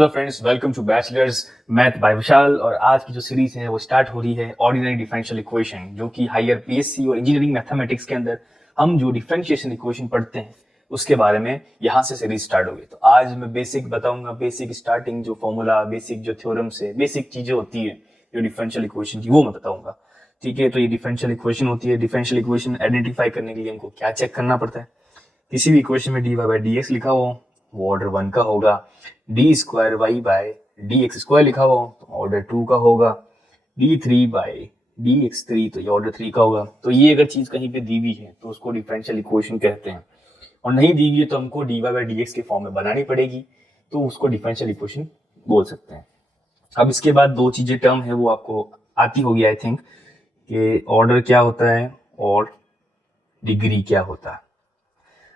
Hello friends, welcome to bachelors math by Vishal. और आज की जो सीरीज है वो स्टार्ट हो रही है ऑर्डिनरी डिफरेंशियल इक्वेशन, जो कि हायर पीएससी और इंजीनियरिंग मैथमेटिक्स के अंदर हम जो डिफरेंशिएशन इक्वेशन पढ़ते हैं उसके बारे में यहाँ से सीरीज स्टार्ट होगी। तो आज मैं बेसिक बताऊंगा, बेसिक स्टार्टिंग जो फॉर्मूला, बेसिक जो थ्योरम्स है, बेसिक चीजें होती है जो डिफरेंशियल इक्वेशन की, वो मैं बताऊंगा। ठीक है, तो ये डिफरेंशियल इक्वेशन होती है। डिफरेंशियल इक्वेशन आइडेंटिफाई करने के लिए हमको क्या चेक करना पड़ता है? किसी भी इक्वेशन में d Y by D x लिखा हो वो ऑर्डर 1 का होगा, d square y by D x square लिखा हो तो ऑर्डर 2 का होगा, d three by D x three तो ये ऑर्डर 3 का होगा। तो ये अगर चीज कहीं पे दी हुई है तो उसको डिफरेंशियल इक्वेशन कहते हैं, और नहीं दी हुई है तो हमको d Y by D x के फॉर्म में बनानी पड़ेगी, तो उसको डिफरेंशियल इक्वेशन बोल सकते हैं। अब इसके बाद दो चीजें टर्म है वो आपको आती होगी आई थिंक, कि ऑर्डर क्या होता है और डिग्री क्या होता है।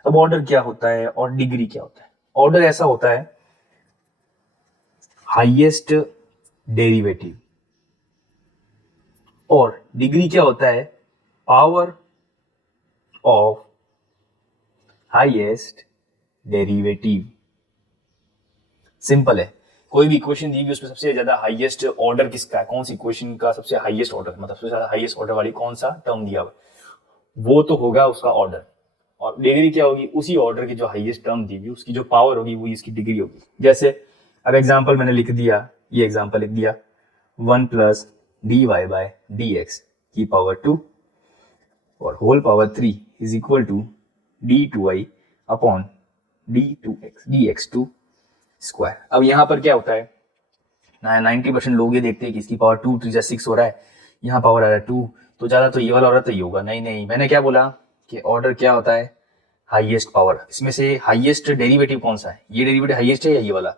अब ऑर्डर क्या होता है और डिग्री क्या होता है? ऑर्डर ऐसा होता है हाईएस्ट डेरिवेटिव, और डिग्री क्या होता है? Power of highest derivative. Simple है, कोई भी इक्वेशन दी हुई उसमें सबसे ज्यादा हाईएस्ट ऑर्डर किसका है, कौन सी इक्वेशन का सबसे हाईएस्ट ऑर्डर, मतलब सबसे ज्यादा हाईएस्ट ऑर्डर वाली कौन सा टर्म दिया हुआ, वो तो होगा उसका ऑर्डर। और डिग्री क्या होगी? उसी ऑर्डर की जो हाईएस्ट टर्म दी हुई उसकी जो पावर होगी वो इसकी डिग्री होगी। जैसे अब एग्जांपल मैंने लिख दिया, ये एग्जांपल लिख दिया 1 plus D Y by D x की पावर 2 और whole power 3 is equal to d two i upon d x two square. अब यहाँ पर क्या होता है, 90% लोग ये देखते हैं कि इसकी पावर 2 3 6 हो रहा है, यहाँ पावर आ रहा है 2, तो ज्यादा तो ये वाला हो रहा है तो ये होगा। नहीं नहीं, मैंने क्या बोला कि ऑर्डर क्या होता है? Highest power. इसमें से हाईएस्ट डेरिवेटिव कौन सा है? ये डेरिवेटिव हाईएस्ट है या ये वाला?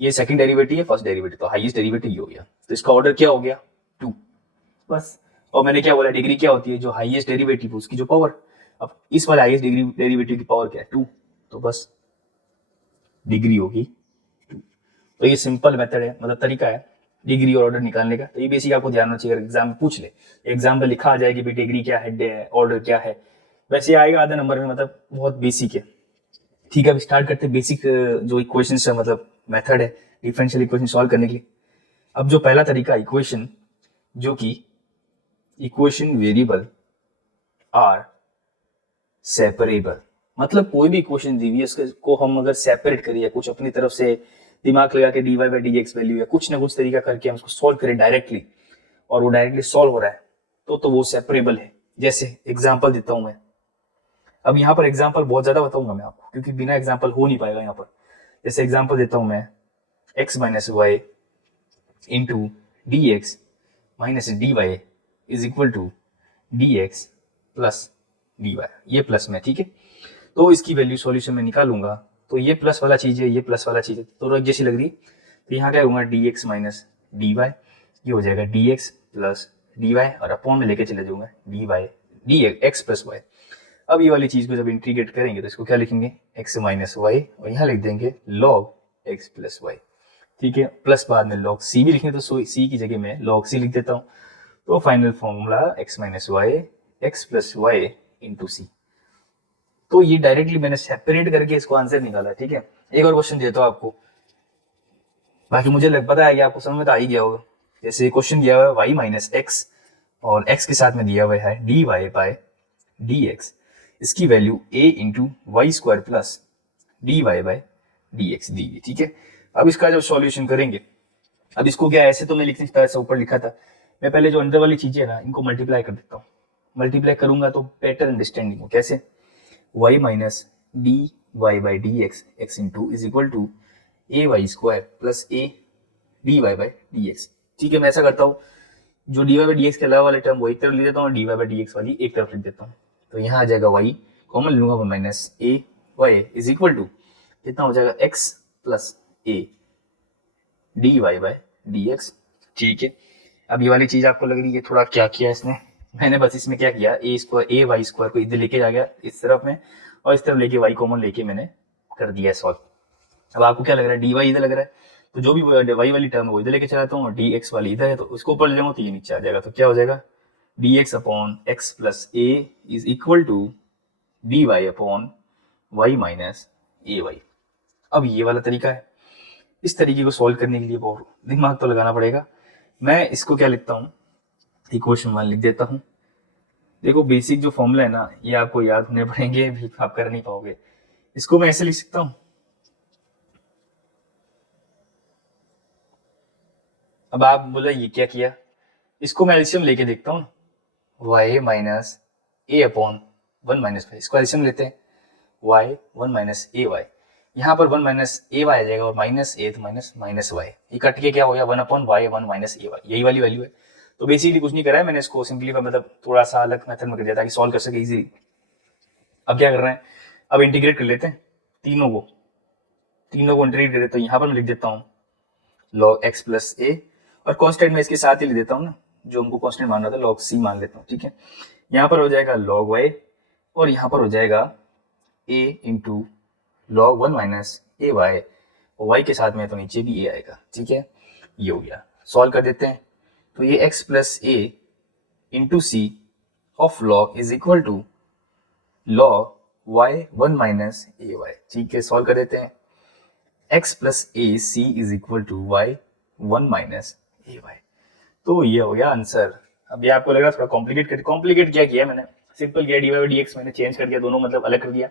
ये सेकंड डेरिवेटिव है, फर्स्ट डेरिवेटिव, तो हाईएस्ट डेरिवेटिव ये हो गया, तो इसका ऑर्डर क्या हो गया? 2 बस। और मैंने क्या बोला, डिग्री क्या होती है? जो हाईएस्ट डेरिवेटिव उसकी जो पावर। अब इस वाले हाईएस्ट डेरिवेटिव की पावर क्या है? 2, तो बस डिग्री होगी 2। तो ये सिंपल मेथड है, मतलब तरीका है डिग्री और ऑर्डर निकालने का। तो ये बेसिक आपको ध्यान रखना चाहिए, अगर एग्जाम में पूछ ले, एग्जाम में लिखा आ जाए कि डिग्री क्या है, ऑर्डर क्या है, वैसे आएगा आधा नंबर में, मतलब बहुत बेसिक है। ठीक है, अब स्टार्ट करते हैं बेसिक जो इक्वेशन है, मतलब मेथड है डिफरेंशियल इक्वेशन सॉल्व करने के लिए। अब जो पहला तरीका इक्वेशन, जो कि इक्वेशन वेरिएबल आर सेपरेबल, मतलब कोई भी इक्वेशन दी हुई है उसको हम अगर सेपरेट करिए या कुछ अपनी तरफ से दिमाग लगा के d Y by D x value या कुछ ना कुछ तरीका करके हम उसको सॉल्व करें डायरेक्टली, और वो डायरेक्टली सॉल्व हो रहा है तो वो सेपरेबल है। जैसे एग्जांपल देता हूं मैं। अब यहाँ पर एग्जांपल बहुत ज्यादा बताऊंगा मैं आपको, क्योंकि बिना एग्जांपल हो नहीं पाएगा यहाँ पर। जैसे एग्जांपल देता हूं मैं, x minus y into d x minus d Y is equal to d x plus D y, ये प्लस में, ठीक है। तो इसकी वैल्यू सॉल्यूशन में निकालूंगा तो ये प्लस वाला चीज है, ये प्लस वाला चीज है, तो एक जैसी लग रही। तो यहाँ क्या होगा, d x minus d y, ये हो जाएगा d x plus D y, और अपॉन में लेके चले जाऊंगा d y d x plus y. अब ये वाली चीज को जब इंटीग्रेट करेंगे तो इसको क्या लिखेंगे, एक्स माइनस वाई, और यहाँ लिख देंगे लॉग एक्स प्लस वाई, ठीक है। प्लस बाद में लॉग सी भी लिखेंगे तो सी की जगह में लॉग सी लिख देता हूँ। तो final formula X minus Y X plus Y into C. तो ये डायरेक्टली मैंने सेपरेट करके इसको आंसर निकाला, ठीक है। एक और क्वेश्चन देता हूँ आपको, बाकी मुझे पता है कि आपको समझ में तो आ ही गया होगा। जैसे क्वेश्चन दिया हुआ है वाई माइनस एक्स, और एक्स के साथ में दिया हुआ है D Y by D X, इसकी value a into Y square plus D Y by D X दी हुई, ठीक है। अब इसका जब सॉल्यूशन करेंगे, अब इसको क्या ऐसे तो मैं लिख सकता, ऐसा ऊपर लिखा था, मैं पहले जो अंदर वाली चीजें है ना इनको मल्टीप्लाई कर देता हूँ। मल्टीप्लाई करूंगा तो बेटर अंडरस्टैंडिंग हो। कैसे? y minus d Y by D x x into is equal to a y square plus a d Y by D x, ठीक है। मैं ऐसा करता हूँ, जो d Y by D x के अलावा वाले टर्म वो एक तरफ लिख देता हूँ, d Y by D x वाली एक तरफ लिख देता हूँ। तो यहाँ आ जाएगा y, कॉमन लूंगा minus a y is equal to कितना हो जाएगा, x plus a d Y by D x, ठीक है। अब ये वाली चीज आपको लग रही है थोड़ा क्या किया इसने, मैंने बस इसमें क्या किया, ए स्क्वायर ए वाई स्क्वायर को इधर लेके आ गया इस तरफ में, और इस तरफ लेके वाई कॉमन लेके मैंने कर दिया सॉल्व। अब आपको क्या लग रहा है, डी वाई इधर लग रहा है, तो जो भी वाई वाली टर्म है वो इधर लेके चलाता हूँ, और डी एक्स वाली इधर है तो उसको ऊपर ले जाऊंगा तो ये नीचे आ जाएगा। तो क्या हो जाएगा, d x upon x plus a is equal to d y upon y minus a y. अब ये वाला तरीका है, इस तरीके को सॉल्व करने के लिए बहुत दिमाग तो लगाना पड़ेगा। मैं इसको क्या लिखता हूँ, इक्वेशन 1 लिख देता हूँ। देखो बेसिक जो फॉर्मूला है ना, ये आपको याद होने पड़ेंगे, भी आप कर नहीं पाओगे। इसको मैं ऐसे लिख सकता हूँ। अब आप बोला ये क्या किया, इसको मैं एलसीएम लेके देखता हूँ, y माइनस ए अपॉन 1 माइनस वाई, इसको एलसीएम लेते हैं, y 1 माइनस ए वाई, यहाँ पर 1 माइनस ए वाई आ जाएगा और माइनस ए तो माइनस माइनस वाई, ये कट के क्या हो गया 1 upon Y 1 minus a Y, यही वाली वैल्यू है। तो बेसिकली कुछ नहीं करा है मैंने, इसको सिंपलीफाई मतलब थोड़ा सा अलग मेथड में कर दिया ताकि सॉल्व कर सके इजीली। अब क्या कर रहे हैं, अब इंटीग्रेट कर लेते हैं तीनों को इंटीग्रेट कर देते, तो यहाँ पर मैं लिख देता हूँ log x प्लस ए, और कांस्टेंट में इसके साथ ही लिख देता हूँ ना, जो हमको कांस्टेंट मान रहा था log c मान लेता हूँ, ठीक है। यहाँ पर हो जाएगा log y और यहाँ पर हो जाएगा a into log 1 minus a y, y के साथ में तो नीचे भी a आएगा, ठीक है। ये हो गया, सॉल्व कर देते हैं, तो ये x plus a into c of log is equal to log y 1 minus a y, ठीक है। सॉल्व कर देते हैं, x plus a c is equal to y 1 minus a y, तो ये हो गया आंसर। अब ये आपको लग रहा है थोड़ा कॉम्प्लिकेट क्या किया मैंने, सिंपल किया, d Y by D x मैंने चेंज कर दिया, दोनों मतलब अलग कर दिया,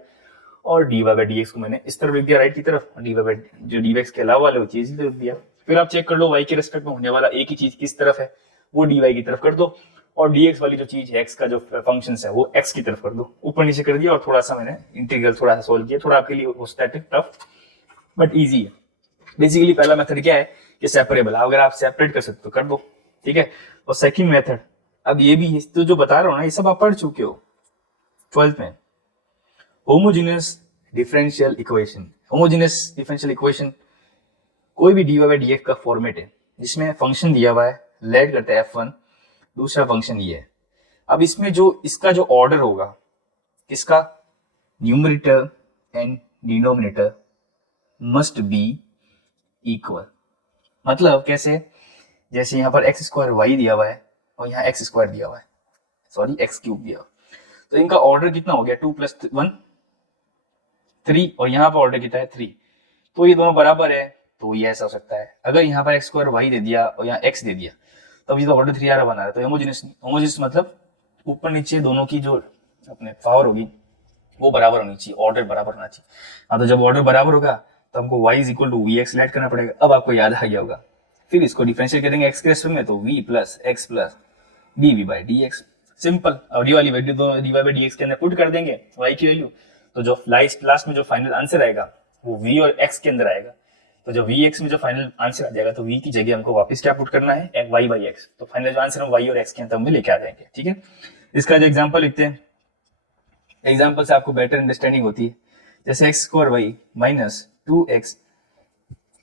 और d Y by D x को मैंने इस तरफ लिख दिया राइट की तरफ, डी वाई बाई जो डी एक्स के अलावा वाले वो चीज लिख दिया। फिर आप चेक कर लो वाई के रेस्पेक्ट में होने वाला एक ही चीज किस तरफ है, वो डी वाई की तरफ कर दो, और डी एक्स वाली जो चीज है एक्स का जो फंक्शन है वो एक्स की तरफ कर दो, ऊपर नीचे कर दिया, और थोड़ा सा मैंने इंटीग्रल थोड़ा सा सोल्व किया, थोड़ा आपके लिए हो सकता है टफ बट ईजी है। बेसिकली पहला मेथड क्या है कि सेपरेबल, अगर आप सेपरेट कर सकते हो कर दो, ठीक है। और सेकंड मेथड, अब ये भी तो जो बता रहा हूँ ना ये सब आप पढ़ चुके हो 12th में, homogeneous differential equation. Homogeneous differential equation कोई भी d Y by D x का फॉर्मेट है जिसमें फंक्शन दिया हुआ है, लेट करते हैं f1, दूसरा फंक्शन ये है। अब इसमें जो इसका जो ऑर्डर होगा किसका, numerator and denominator must be equal. मतलब कैसे, जैसे यहाँ पर एक्स स्क्वायर वाई दिया हुआ है और यहाँ एक्स स्क्वायर दिया हुआ है, सॉरी एक्स क्यूब दिया हुआ, तो इनका ऑर्डर कितना हो गया 2 + 1 3, और यहाँ पर ऑर्डर कितना है 3, तो ये दोनों बराबर है, तो ये ऐसा हो सकता है। अगर यहाँ पर एक्स स्क्वायर वाई दे दिया और यहाँ एक्स दे दिया, तब ये तो ऑर्डर 3 आ रहा बना रहा है, तो होमोजेनियस मतलब ऊपर नीचे दोनों की जो अपने पावर होगी वो बराबर होनी चाहिए, ऑर्डर बराबर होना चाहिए। हाँ, तो जब ऑर्डर बराबर होगा तो हमको y is equal to v x let करना पड़ेगा। अब आपको याद आ गया होगा, फिर इसको डिफरेंशिएट करेंगे x के रेस्पेक्ट में, तो v plus x plus d we by D x, simple. और डी वाली वैल्यू तो D Y by D x के अंदर पुट कर देंगे y की वैल्यू, तो जो लास्ट में जो फाइनल आंसर आएगा वो v और x के अंदर आएगा, तो जो vx में जो फाइनल आंसर आ जाएगा तो v की जगह हमको वापस क्या पुट करना है, y बाई x, तो फाइनल जो आंसर हम y और x के अंदर में लेके आ जाएंगे, ठीक है। इसका जो एग्जांपल लिखते हैं, एग्जांपल से आपको बेटर अंडरस्टैंडिंग होती है। जैसे x square y minus 2x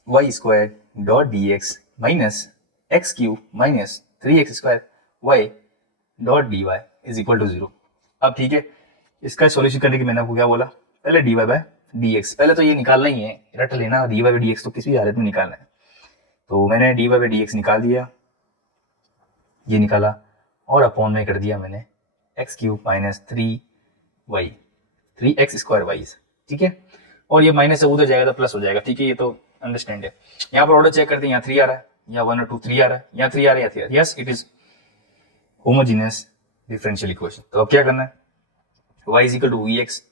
y square dot d x minus x cube minus 3x square y dot d Y is equal to 0। अब ठीक है, इसका सॉल्यूशन करने की मैंने आपको क्या बोला, पहले D Y by D x, पहले तो ये निकालना ही है, रट लेना, d Y by D x तो किसी भी हालत में निकालना है। तो मैंने D Y by D x निकाल दिया, ये निकाला, और अपॉन में कर दिया मैंने x cube minus 3y 3x square y, ठीक है। और ये माइनस से उधर जाएगा तो प्लस हो जाएगा, ठीक है, ये तो अंडरस्टैंड है। यहाँ पर ऑर्डर चेक करते हैं, यहाँ 3 आ रहा है, यहाँ 1 और 2 3 आ रहा है, यहाँ 3 आ रहा है, यहाँ 3, yes it is homogeneous differential equation. तो अब क्या करना है, y is equal to v x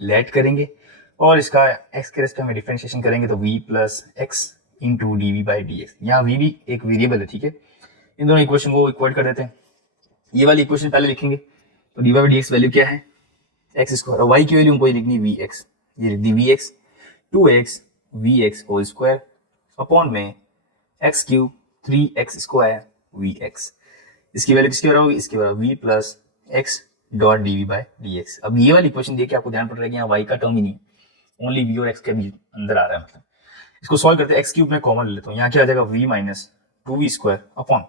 let करेंगे, और इसका x के रेस्पेक्ट में डिफरेंशिएशन करेंगे, तो v plus x into d we by D x. यहाँ v भी एक वेरिएबल है, ठीक है। इन दोनों इक्वेशन को इक्वेट कर देते हैं, ये वाली इक्वेशन पहले लिखेंगे, तो D Y by D x value क्या है एक्स स्क्वायर, और वाई की वैल्यू हमको ये लिखनी वी एक्स, ये लिख दी V X 2x V X whole square upon में X cube 3x square V X. इसकी वैल्यू किसकी बराबर होगी, इसके बराबर V plus x dot D we by D x. अब ये वाली इक्वेशन देखिए आपको ध्यान पड़ रहा है कि यहाँ y का टर्म ही नहीं, ओनली v और x के भी अंदर आ रहा है, मतलब इसको सॉल्व करते हैं, एक्स क्यूब में कॉमन ले लेता हूँ, यहाँ क्या आ जाएगा v minus 2v square upon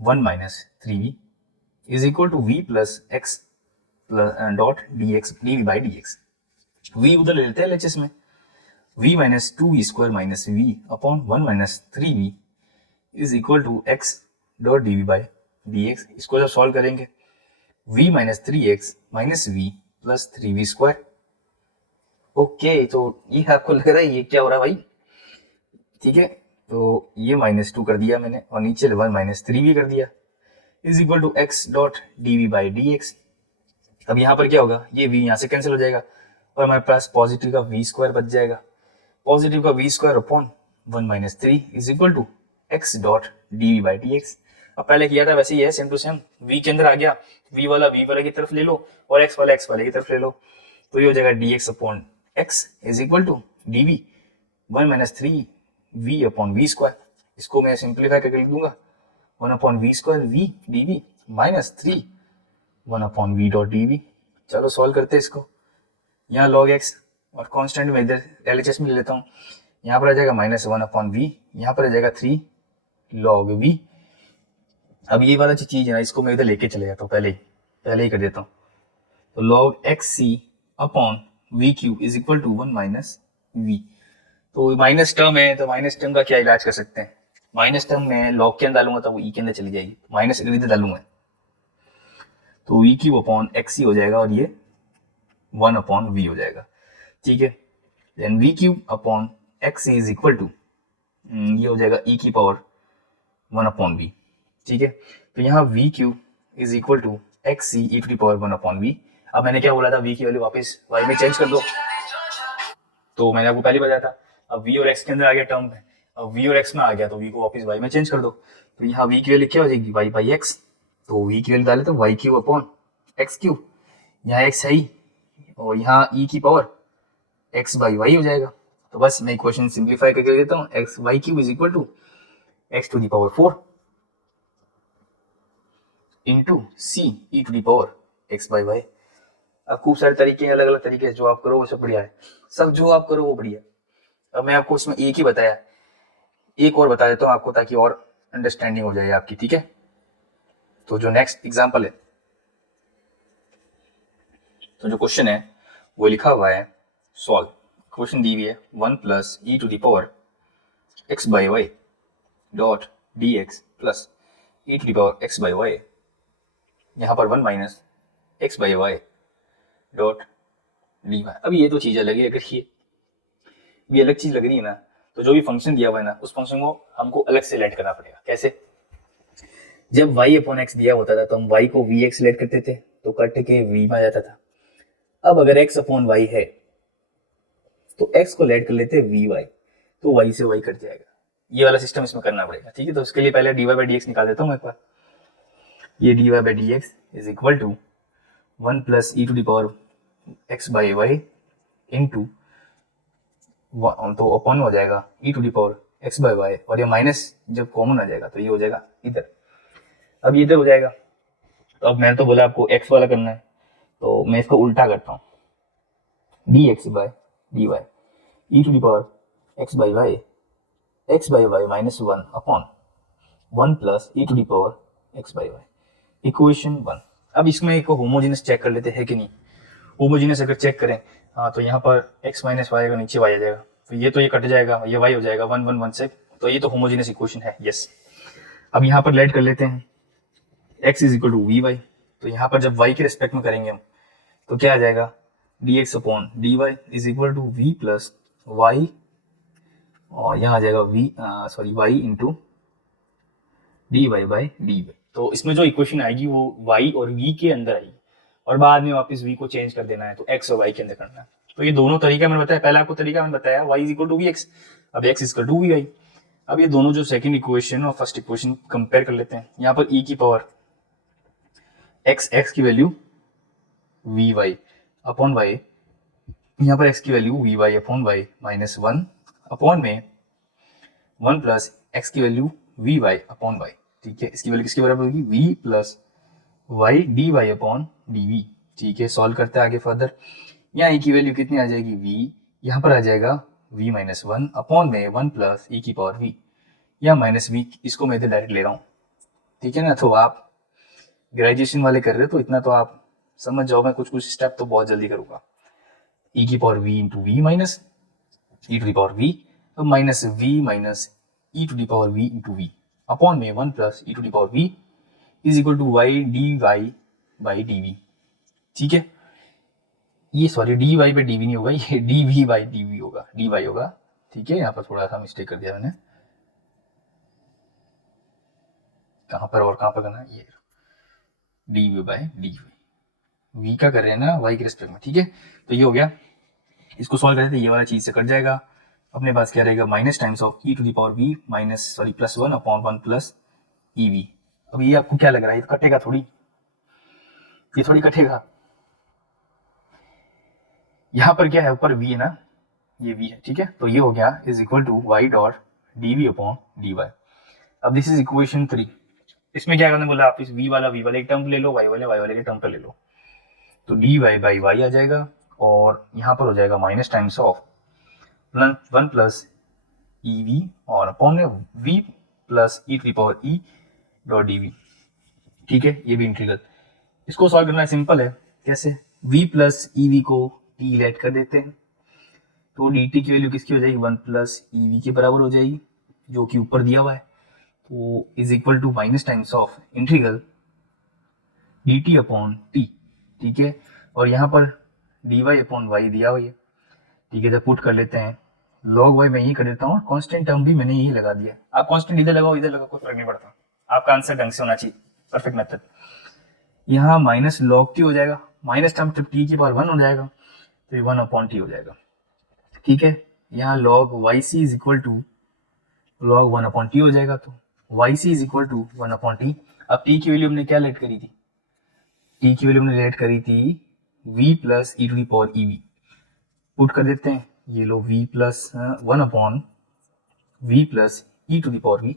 1 minus 3v is equal to v plus x dot d x d we by D x. v उधर ले लेते हैं LHS में, v minus 2v square minus v upon 1 minus 3v is equal to x dot D we by D x. इसको जब solve करेंगे v minus 3x minus v plus 3v square. Okay, तो ये आपको लग रहा है ये क्या हो रहा है भाई, ठीक है, तो ये -2 कर दिया मैंने और नीचे 1 - 3 भी कर दिया, is equal to x dot d by D x. अब यहाँ पर क्या होगा, ये v यहाँ से कैंसिल हो जाएगा और हमारे पास पॉजिटिव का v स्क्वायर बच जाएगा, पॉजिटिव का v square upon 1 - 3 is equal to x dot d by D x. अब पहले किया था वैसे ही है, सेम टू सेम, v के अंदर आ गया, v वाला की तरफ ले लो और x वाला की तरफ ले लो, तो ये हो जाएगा dx upon x is equal to dv 1 - 3 v upon v square. इसको मैं सिंप्लीफाई करके लिख दूंगा 1 upon v square v dv minus 3 1 upon v dot dv। चलो सॉल्व करते हैं इसको, यहाँ log x और कांस्टेंट में इधर LHS में ले लेता हूँ, यहाँ पर आ जाएगा -1 अपॉन v, यहाँ पर आ जाएगा 3 log v। अब ये वाला जो चीज है ना, इसको मैं इधर लेके चले जाता हूँ, पहले ही कर देता हूँ, तो log xc upon v cube is equal to 1 minus v। तो माइनस टर्म है, तो माइनस टर्म का क्या इलाज कर सकते हैं, माइनस टर्म में log के अंदर डालूंगा तो वो e के अंदर चली जाएगी, माइनस इधर डालूंगा तो v क्यूब अपॉन xc हो जाएगा और ये 1 अपॉन v हो जाएगा, ठीक है। Then v cube upon x is equal to ये हो जाएगा e की पावर 1 अपॉन v, ठीक है। तो यहाँ v cube is equal to x c e to the power 1 upon v। अब मैंने क्या बोला था, v की वैल्यू वापस y में चेंज कर दो, तो मैंने आपको पहले बताया था, अब v और x के अंदर आ गया टर्म में, अब v और x में आ गया तो v को वापस y में चेंज कर दो, तो यहाँ v की वैल्यू क्या हो जाएगी y बाई x, तो v की वैल्यू डाले तो y cube upon x cube, यहाँ x है ही और यहाँ e की पावर x बाई y हो जाएगा। तो बस मैं इक्वेशन सिंप्लीफाई करके देता हूँ, x y cube is equal to x to the power 4 into c e to the power x by y। अब खूब सारे तरीके हैं, अलग अलग तरीके से जो आप करो वो सब बढ़िया है, सब जो आप करो वो बढ़िया। अब मैं आपको इसमें एक ही बताया, एक और बता देता हूँ आपको ताकि और अंडरस्टैंडिंग हो जाए आपकी, ठीक है। तो जो नेक्स्ट एग्जांपल है, तो जो क्वेश्चन है वो लिखा हुआ है सॉल्व, क्वेश्चन दी हुई है 1 plus E to the power x by y dot d x plus E to the power x by y, यहाँ पर 1 minus x by y dot d y. अब ये तो चीज अलग है, अगर ये अलग चीज लग रही है ना, तो जो भी फंक्शन दिया हुआ है ना, उस फंक्शन को हमको अलग से लेट करना पड़ेगा। कैसे, जब y अपॉन एक्स दिया होता था तो हम y को vx लेट करते थे तो कट के v में आ जाता था। अब अगर x अपॉन y है तो x को लेट कर लेते vy, तो y से y कट जाएगा। ये वाला सिस्टम इसमें करना पड़ेगा, ठीक है। तो उसके लिए पहले dy बाई dx निकाल देता हूँ एक बार, ये dy by dx is equal to 1 plus E to the power x by Y into तो अपॉन हो जाएगा E to the power x by Y, और ये माइनस जब कॉमन आ जाएगा तो ये हो जाएगा इधर, अब ये इधर हो जाएगा। तो अब मैंने तो बोला आपको x वाला करना है, तो मैं इसको उल्टा करता हूँ, dx by dy e to the power x by y minus 1 upon 1 plus E to the power x by y, equation 1। अब इसमें एक होमोजेनस चेक कर लेते हैं कि नहीं, होमोजेनस अगर चेक करें हाँ तो यहाँ पर x माइनस वाई का नीचे y आ जाएगा, तो ये तो ये कट जाएगा, ये y हो जाएगा 1 1 1 से, तो ये तो होमोजेनस इक्वेशन है, यस। अब यहाँ पर लेट कर लेते हैं x is equal to v y, तो यहाँ पर जब y के रिस्पेक्ट में करेंगे हम तो क्या आ जाएगा, dx upon dy is equal to v plus y, और यहाँ आ जाएगा y into dy by dy। तो इसमें जो इक्वेशन आएगी वो y और v के अंदर आएगी और बाद में वापस v को चेंज कर देना है, तो x और y के अंदर करना है। तो ये दोनों तरीका मैंने बताया, पहले आपको तरीका मैंने बताया y is equal to vx, अब x is equal to v. अब ये दोनों जो सेकंड इक्वेशन और फर्स्ट इक्वेशन कंपेयर कर लेते हैं। यहाँ पर e की पावर x की value v y upon y, यहाँ पर x की value v y upon y minus 1 upon में 1 प्लस x की value v y upon y, ठीक है। इसकी वैल्यू किसके बराबर होगी, v plus Y d y upon d we, ठीक है। सॉल्व करते हैं आगे फर्दर, यहाँ e की वैल्यू कितनी आ जाएगी v, यहाँ पर आ जाएगा v माइनस 1 अपॉन में 1 प्लस e की पावर v, या माइनस v, इसको मैं इधर डायरेक्ट ले रहा हूँ, ठीक है ना। तो आप ग्रेजुएशन वाले कर रहे हो तो इतना तो आप समझ जाओ, मैं कुछ स्टेप तो बहुत जल्दी करूँगा। e की power v into v minus e to the power v, तो minus v minus e to the power v into v upon में 1 plus e to the power v is equal to y d Y by d we, ठीक है। ये sorry d Y by d v नहीं होगा, ये d we by d v होगा, d y होगा, ठीक है, यहाँ पर थोड़ा सा मिस्टेक कर दिया मैंने, कहाँ पर और कहाँ पर करना है, ये d we by D y, v का कर रहे हैं ना वाई के रिस्पेक्ट में, ठीक है। तो ये हो गया, इसको सॉल्व करें तो ये वाला चीज से कट जाएगा, अपने पास क्या रहेगा minus times of e to the power v minus sorry plus 1 upon 1 plus E v. अब ये आपको क्या लग रहा है, ये तो कटेगा थोड़ी, ये थोड़ी कटेगा, यहाँ पर क्या है ऊपर v है ना, ये v है, ठीक है। तो ये हो गया is equal to y dot D v upon d y. अब दिस इज इक्वेशन 3। इसमें क्या करना बोला, आप इस v वाला एक टर्म ले लो, y वाले के टर्म पर ले लो, तो डी वाई बाई वाई आ जाएगा, और यहाँ पर हो जाएगा minus times of 1 plus E V और upon v plus E to the power E dot D we, ठीक है। ये भी इंटीग्रल, इसको सॉल्व करना सिंपल है, कैसे, v प्लस ई वी को t लेट कर देते हैं, तो dt की वैल्यू किसकी हो जाएगी 1 प्लस ई वी के बराबर हो जाएगी, जो कि ऊपर दिया हुआ है, तो is equal to minus times of integral dt upon t, ठीक है। और यहाँ पर dy अपॉन y दिया हुआ है, ठीक है। जब पुट कर लेते हैं log y मैं यही कर देता हूँ, कांस्टेंट टर्म भी मैंने यही लगा दिया, आप कांस्टेंट इधर लगाओ इधर लगाओ कोई फर्क नहीं पड़ता, आपका आंसर ढंग से होना चाहिए, परफेक्ट मेथड। यहाँ माइनस log t हो जाएगा, माइनस टर्म जब t की पावर 1 हो जाएगा तो ये 1 अपॉन t हो जाएगा, ठीक है। यहाँ log yc is equal to log 1 upon t हो जाएगा, तो yc is equal to 1 upon t। अब t की वैल्यू हमने क्या लेट करी थी, t की वैल्यू हमने लेट करी थी v plus E to the power e v, put कर देते हैं, ये लो v plus 1 upon v plus E to the power v।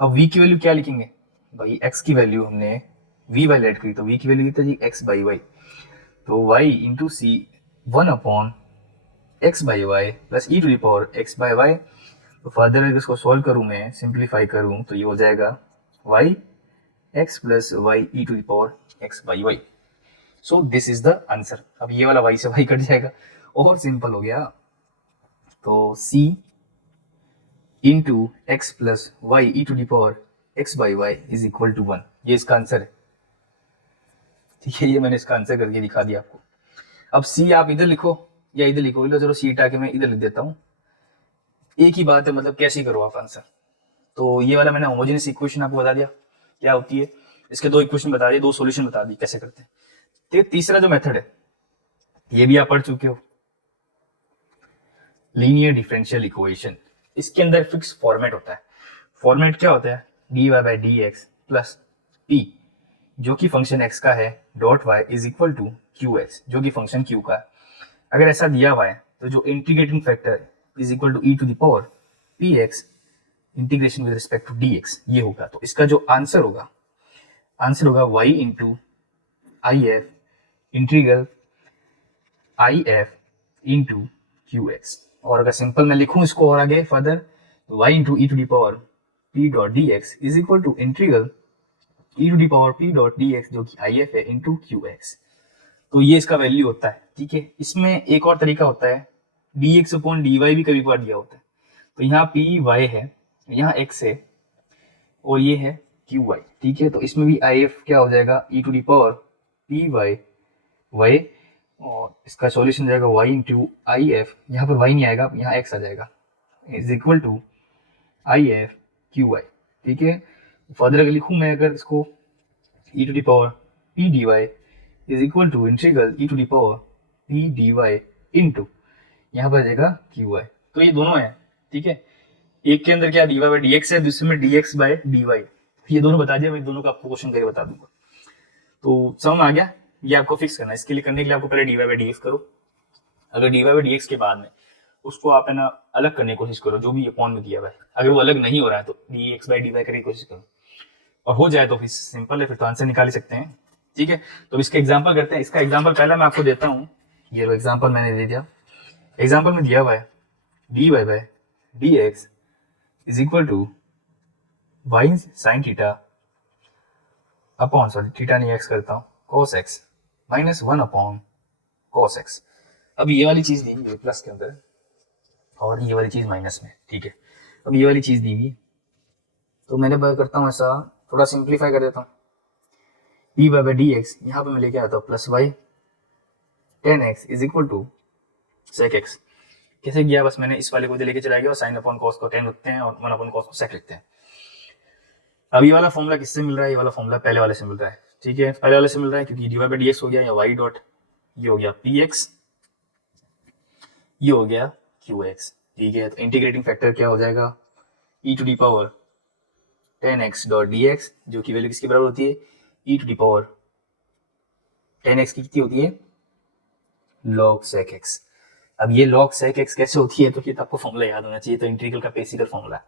अब v की वैल्यू क्या लिखेंगे भाई, x की वैल्यू हमने v बाई लेट करी, तो v की वैल्यू कितना जी x बाई y, तो y into c 1 upon x by y plus E to the power x by y. तो फर्दर अगर इसको सॉल्व करूँ मैं, सिंप्लीफाई करूँ, तो ये हो जाएगा y x plus y e to the power x by y. So this is the answer. अब ये वाला y से y कट जाएगा और सिंपल हो गया, तो c into x plus y e to the power x by y is equal to 1, ये इसका आंसर है, ठीक है। ये मैंने इसका आंसर करके दिखा दिया आपको। अब c आप इधर लिखो या इधर लिखो, चलो सी हटा के मैं इधर लिख देता हूँ, एक ही बात है, मतलब कैसे करो आप आंसर। तो ये वाला मैंने होमोजेनियस इक्वेशन आपको बता दिया क्या होती है, इसके 2 इक्वेशन बता दिए, 2 सॉल्यूशन बता दिए कैसे करते हैं। तो तीसरा जो मेथड है ये भी आप पढ़ चुके हो, लीनियर डिफरेंशियल इक्वेशन। इसके अंदर फिक्स फॉर्मेट होता है, फॉर्मेट क्या होता है, D Y by D x plus p जो कि फंक्शन x का है dot y is equal to q x जो कि फंक्शन q का है। अगर ऐसा दिया हुआ है तो जो integrating factor is equal to e to the power p x integration with respect to d x, ये होगा। तो इसका जो आंसर होगा y into I F integral I F into q x. और अगर सिंपल मैं लिखूं इसको और आगे फर्दर, तो y into e to the power p dot d x is equal to integral E to the power p dot d x जो कि आई एफ है इंटू क्यू एक्स। तो ये इसका वैल्यू होता है, ठीक है। इसमें एक और तरीका होता है, d x upon d y भी कभी कभार दिया होता है। तो यहाँ पी वाई है, यहाँ एक्स है और ये है क्यू वाई, ठीक है। तो इसमें भी आई एफ क्या हो जाएगा, E to the power P Y Y, और इसका सॉल्यूशन हो जाएगा वाई इंटू आई एफ, यहाँ पर वाई नहीं आएगा, यहाँ एक्स आ जाएगा, is equal to I F Q Y, ठीक है। फर्दर अगर लिखूं मैं अगर इसको E to the power P D Y is equal to integral E to the power P D Y into यहाँ पर आ जाएगा क्यू वाई। तो ये दोनों है, ठीक है। एक के अंदर क्या d Y by D x है, दूसरे में d x by D y, ये दोनों बता दिया, मैं दोनों का आपको क्वेश्चन करके बता दूंगा। तो समझ आ गया, ये आपको फिक्स करना है। इसके लिए करने के लिए आपको पहले D Y by D x करो, अगर d Y by D x के बाद में उसको आप है ना अलग करने की कोशिश करो, जो भी अपॉन में दिया हुआ है, अगर वो अलग नहीं हो रहा है तो d x by D y करने की कोशिश करो, और हो जाए तो फिर सिंपल है, फिर तो आंसर निकाल ही सकते हैं, ठीक है। तो इसका एग्जांपल करते हैं। इसका एग्जांपल पहला मैं आपको देता हूँ, ये लो एग्जांपल मैंने दे दिया। एग्जांपल में दिया हुआ है D Y by D x is equal to y sine theta upon, sorry theta नहीं एक्स करता हूँ, cos x minus 1 upon cos x. अब ये वाली चीज दी हुई प्लस के अंदर और ये वाली चीज माइनस में, ठीक है। अब ये वाली चीज दी हुई, तो मैंने करता हूँ ऐसा, थोड़ा सिंप्लीफाई कर देता हूँ, d Y by D x यहाँ पे मैं लेके आता हूँ plus y tan x is equal to sec x, कैसे किया, बस मैंने इस वाले को लेके चला गया और साइन अपॉन कॉस को 10 लिखते हैं और 1 अपॉन कॉस को सेक लिखते हैं। अब ये वाला फॉर्मूला किससे मिल रहा है, ये वाला फॉर्मूला पहले वाले से मिल रहा है, ठीक है, पहले वाले से मिल रहा है क्योंकि dy बाई dx हो गया या y डॉट, ये हो गया px, ये हो गया qx, ठीक है। तो इंटीग्रेटिंग फैक्टर क्या हो जाएगा, e to the power 10x dot dx, जो कि वैल्यू किसके बराबर होती है, e to the power 10x की कितनी होती है, log sec x। अब ये log sec x कैसे होती है, तो ये तो आपको फॉर्मूला याद होना चाहिए, तो इंटीग्रल का बेसिकल फॉर्मूला है।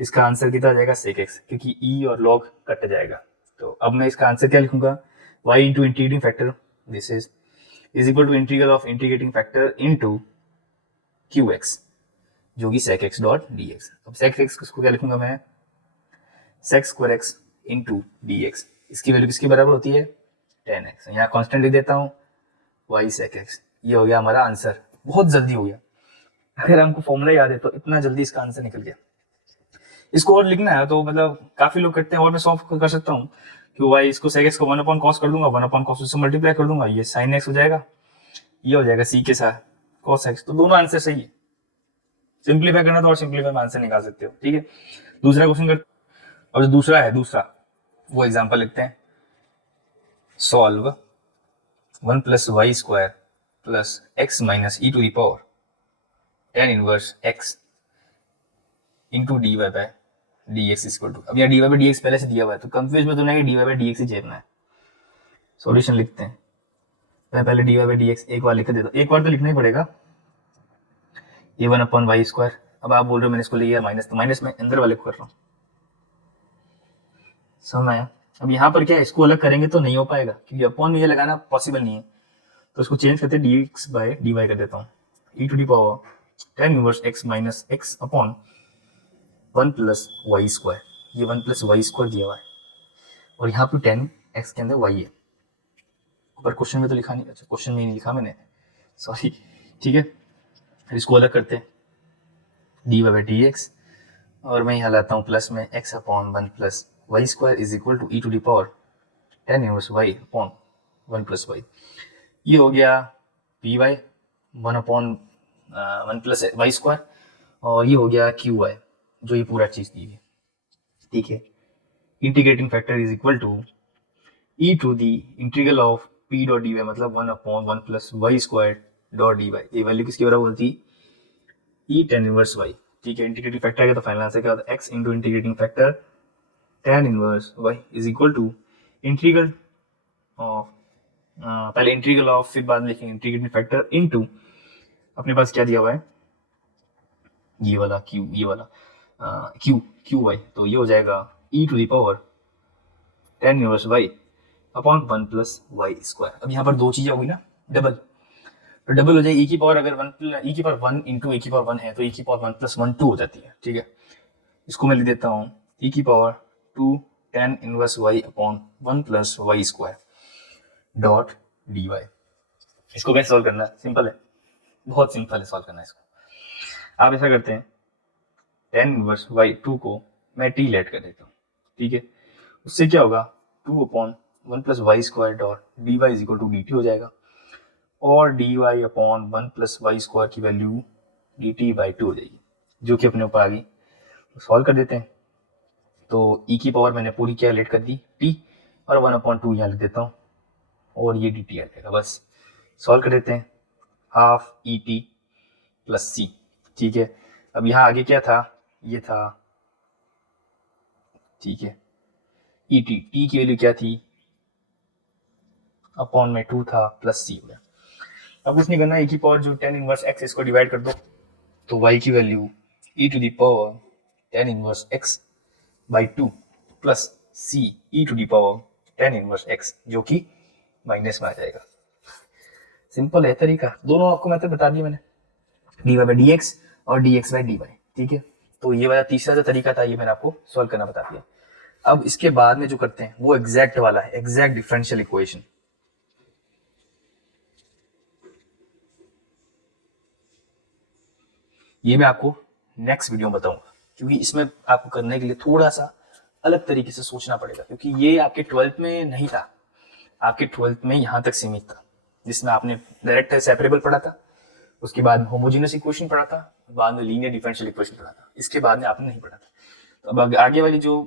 इसका आंसर कितना आ जाएगा sec x, क्योंकि e और log कट जाएगा। तो अब मैं इसका आंसर क्या लिखूंगा, y into integrating factor this is equal to integral of integrating factor into qx, जो कि sec x डॉट dx। अब sec x को क्या लिखूंगा मैं, sec square x into dx, इसकी वैल्यू किसके बराबर होती है 10x, यहाँ कांस्टेंट लिख देता हूँ y sec x। ये हो गया हमारा आंसर, बहुत जल्दी हो गया, अगर हमको फॉर्मूला याद है तो इतना जल्दी इसका आंसर निकल गया। इसको और लिखना है तो मतलब काफी लोग करते हैं, और मैं सॉल्व कर सकता हूँ कि y इसको sec x को 1 अपॉन cos कर दूंगा, 1 अपॉन cos से मल्टीप्लाई कर दूंगा, ये sin x हो जाएगा, ये हो जाएगा c के साथ cos x। तो दोनों आंसर सही है, सिंप्लीफाई करना तो और सिंप्लीफाई में आंसर निकाल सकते हो, ठीक है। दूसरा क्वेश्चन कर, और जो दूसरा है वो एग्जांपल लिखते हैं, solve 1 plus Y square plus x minus e to the power tan inverse x into d Y by D x equal to, अब यहाँ d Y by D x पहले से दिया हुआ है तो कंफ्यूज में तो नहीं, D Y by D X ही चेपना है। सॉल्यूशन लिखते हैं, मैं पहले D Y by D X एक बार लिख देता हूँ, एक बार तो लिखना ही पड़ेगा, ये 1 अपॉन वाई स्क्वायर। अब आप बोल रहे हो मैंने इसको लिया माइनस, तो माइनस में अंदर वाले को कर रहा हूँ, समझ आया। अब यहाँ पर क्या है, इसको अलग करेंगे तो नहीं हो पाएगा क्योंकि अपॉन में ये लगाना पॉसिबल नहीं है, तो इसको चेंज करते D X by D Y कर देता हूँ, E to the power tan inverse x minus X upon 1 plus Y square, ये 1 प्लस वाई स्क्वायर दिया हुआ है और यहाँ पे 10x के अंदर y है, ऊपर क्वेश्चन में तो लिखा नहीं, अच्छा क्वेश्चन में नहीं लिखा मैंने, सॉरी, ठीक है। इसको अलग करते हैं, d Y by D x, और मैं यहाँ लाता हूँ प्लस में x upon 1 plus Y square is equal to e to the power tan inverse y upon 1 plus y, ये हो गया p y 1 upon 1 plus Y square, और ये हो गया क्यू वाई, जो ये पूरा चीज दी है, ठीक है। Integrating factor is equal to e to the integral of p dot d y, मतलब 1 upon 1 plus Y square dot d y, ये वैल्यू किसकी बराबर होती है ई tan इनवर्स वाई, ठीक है। इंटीग्रेटिंग फैक्टर का तो फाइनल आंसर क्या होता है, x into integrating factor tan inverse y is equal to integral of, पहले इंटीग्रल ऑफ फिर बाद में लिखेंगे इंटीग्रेटिंग फैक्टर इनटू, अपने पास क्या दिया हुआ है ये वाला q, ये वाला क्यू वाई, तो ये हो जाएगा e to the power tan inverse y upon 1 plus Y square. अब यहाँ पर दो चीजें होगी ना, डबल, तो डबल हो जाएगी, e की पावर अगर 1 e की पावर 1 इंटू e की पावर 1 है तो e की पावर 1 प्लस 1 2 हो जाती है, ठीक है। इसको मैं लिख देता हूँ e की power 2 tan inverse y upon 1 plus Y square dot d y. इसको कैसे सॉल्व करना है, सिंपल है, बहुत सिंपल है सॉल्व करना है इसको। आप ऐसा करते हैं, tan इनवर्स y 2 को मैं t लेट कर देता हूँ, ठीक है। उससे क्या होगा 2 upon 1 plus Y square dot d Y is equal to d t हो जाएगा, और d y upon 1 plus Y square की वैल्यू डी टी बाई 2 हो जाएगी, जो कि अपने ऊपर आ गई। तो सॉल्व कर देते हैं, तो e की पावर मैंने पूरी क्या लेट कर दी t, और 1 अपॉन 2 यहाँ लिख देता हूँ, और ये डी टी आ जाएगा। बस सॉल्व कर देते हैं, हाफ ई टी प्लस सी, ठीक है। अब यहाँ आगे क्या था, ये था, ठीक है, ई टी, टी की वैल्यू क्या थी अपॉन में 2 था प्लस सी हो गया। अब कुछ नहीं करना, e की पावर जो tan इनवर्स x, इसको डिवाइड कर दो, तो y की वैल्यू e to the power tan inverse x by 2 plus c e to the power tan inverse x, जो कि माइनस में आ जाएगा। सिंपल है तरीका, दोनों आपको मेथड बता दिया मैंने, D Y by D x और D x by D Y, ठीक है। तो ये वाला तीसरा जो तरीका था ये मैंने आपको सॉल्व करना बता दिया। अब इसके बाद में जो करते हैं वो एग्जैक्ट वाला है, एग्जैक्ट डिफरेंशियल इक्वेशन। ये मैं आपको नेक्स्ट वीडियो में बताऊंगा, क्योंकि इसमें आपको करने के लिए थोड़ा सा अलग तरीके से सोचना पड़ेगा, क्योंकि ये आपके 12th में नहीं था, आपके 12th में यहाँ तक सीमित था, जिसमें आपने डायरेक्ट सेपरेबल पढ़ा था, उसके बाद होमोजेनियस इक्वेशन पढ़ा था, बाद में लीनियर डिफरेंशियल इक्वेशन पढ़ा था, इसके बाद में आपने नहीं पढ़ा था। तो अब आगे वाली जो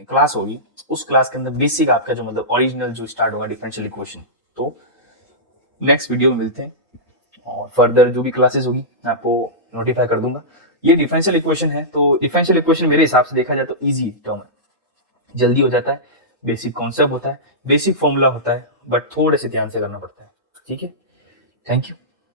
क्लास होगी उस क्लास के अंदर बेसिक आपका जो मतलब ओरिजिनल जो स्टार्ट होगा डिफरेंशियल इक्वेशन। तो नेक्स्ट वीडियो में मिलते हैं और फर्दर जो भी क्लासेस होगी मैं आपको नोटिफाई कर दूंगा। ये डिफरेंशियल इक्वेशन है, तो डिफरेंशियल इक्वेशन मेरे हिसाब से देखा जाए तो इजी टर्म है, जल्दी हो जाता है, बेसिक कॉन्सेप्ट होता है, बेसिक फॉर्मूला होता है, बट थोड़े से ध्यान से करना पड़ता है। ठीक है, थैंक यू।